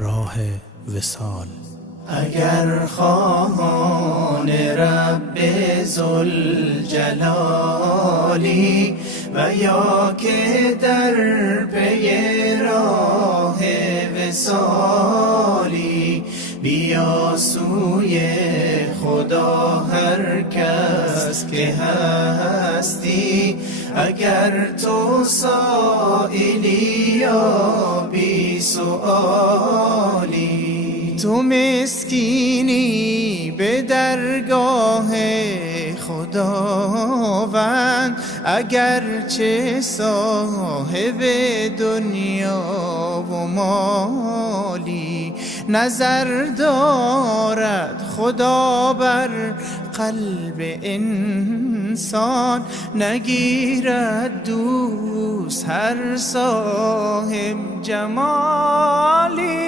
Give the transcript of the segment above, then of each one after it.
راه وصال. اگر خواهان رب ذوالجلالی و یا که در پی راه وصالی، بیا سوی خدا هر کس که هستی. اگر تو سائلی یا بی سؤالی، تو مسکینی به درگاه خداوند، اگرچه صاحب دنیا و مالی. نظر دارد خدا بر قلب انسان، نگیرد دوست هر صاحب جمالی.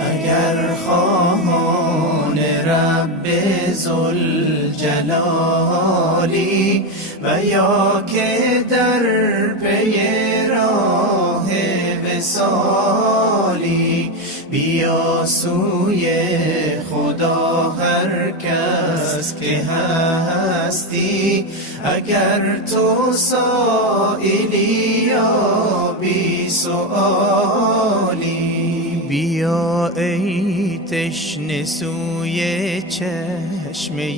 اگر خواهان رب ذوالجلالی و یا که در پی راه وصالی، بیا سوی خدا هر کس که هستی. اگر تو سائلی یا بی سؤالی، بیا ای تشنه سوی چشمه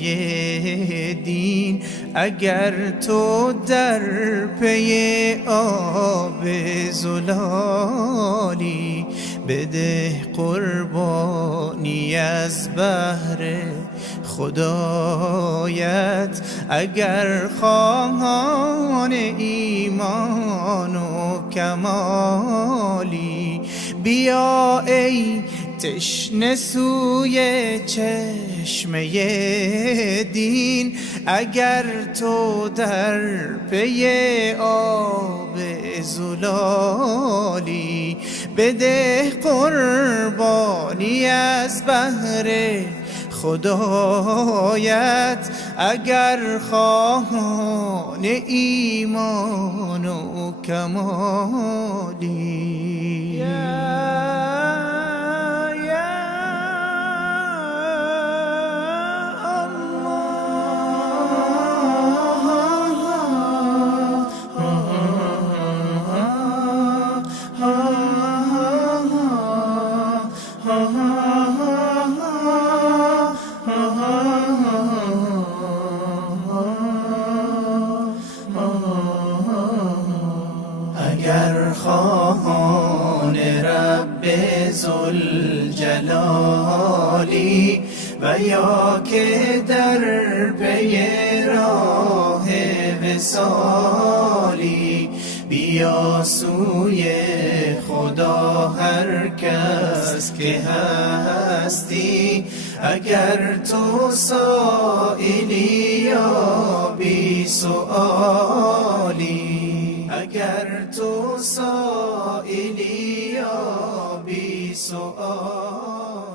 دین. اگر تو در پی آب زلالی، بده قربانی از بهر خدایت. اگر خواهان ایمان و کمالی، بیا ای تشنه سوی چشمه دین. اگر تو در پی آب زلالی، بده قربانی از بهر خدایت. اگر خواهان ایمان و کمالی. اگر خواهان رب ذوالجلالی و یا که در پی راه وصالی، بیا سوی خدا هر کس که هستی. اگر تو سائلی یا بی سؤالی، اگر تو سائلی یا بی سؤالی.